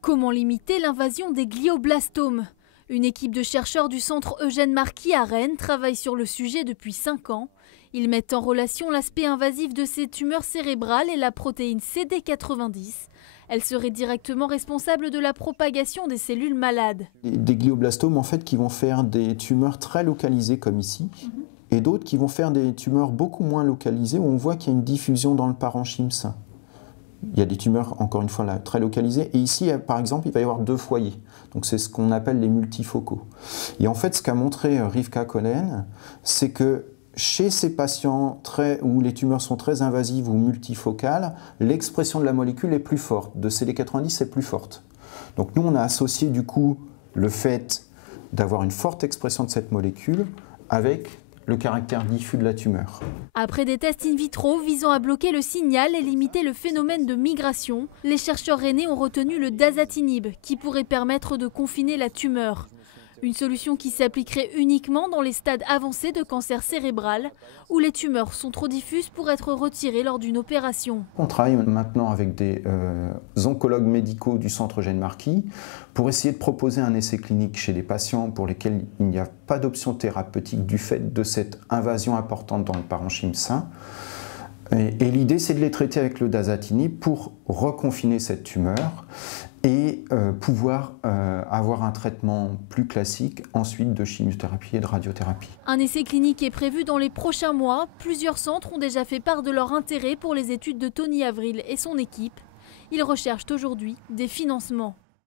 Comment limiter l'invasion des glioblastomes? Une équipe de chercheurs du centre Eugène Marquis à Rennes travaille sur le sujet depuis 5 ans. Ils mettent en relation l'aspect invasif de ces tumeurs cérébrales et la protéine CD90. Elle serait directement responsable de la propagation des cellules malades. Des glioblastomes en fait qui vont faire des tumeurs très localisées comme ici, et d'autres qui vont faire des tumeurs beaucoup moins localisées où on voit qu'il y a une diffusion dans le parenchyme sain. Il y a des tumeurs, encore une fois, là, très localisées. Et ici, par exemple, il va y avoir 2 foyers. Donc c'est ce qu'on appelle les multifocaux. Et en fait, ce qu'a montré Rivka Cohen, c'est que chez ces patients où les tumeurs sont très invasives ou multifocales, l'expression de la molécule est plus forte. De CD90, est plus forte. Donc nous, on a associé du coup le fait d'avoir une forte expression de cette molécule avec le caractère diffus de la tumeur. Après des tests in vitro visant à bloquer le signal et limiter le phénomène de migration, les chercheurs rennais ont retenu le dasatinib qui pourrait permettre de confiner la tumeur. Une solution qui s'appliquerait uniquement dans les stades avancés de cancer cérébral où les tumeurs sont trop diffuses pour être retirées lors d'une opération. On travaille maintenant avec des oncologues médicaux du centre Eugène Marquis pour essayer de proposer un essai clinique chez des patients pour lesquels il n'y a pas d'option thérapeutique du fait de cette invasion importante dans le parenchyme sain. Et l'idée, c'est de les traiter avec le dasatinib pour reconfiner cette tumeur et pouvoir avoir un traitement plus classique ensuite de chimiothérapie et de radiothérapie. Un essai clinique est prévu dans les prochains mois. Plusieurs centres ont déjà fait part de leur intérêt pour les études de Tony Avril et son équipe. Ils recherchent aujourd'hui des financements.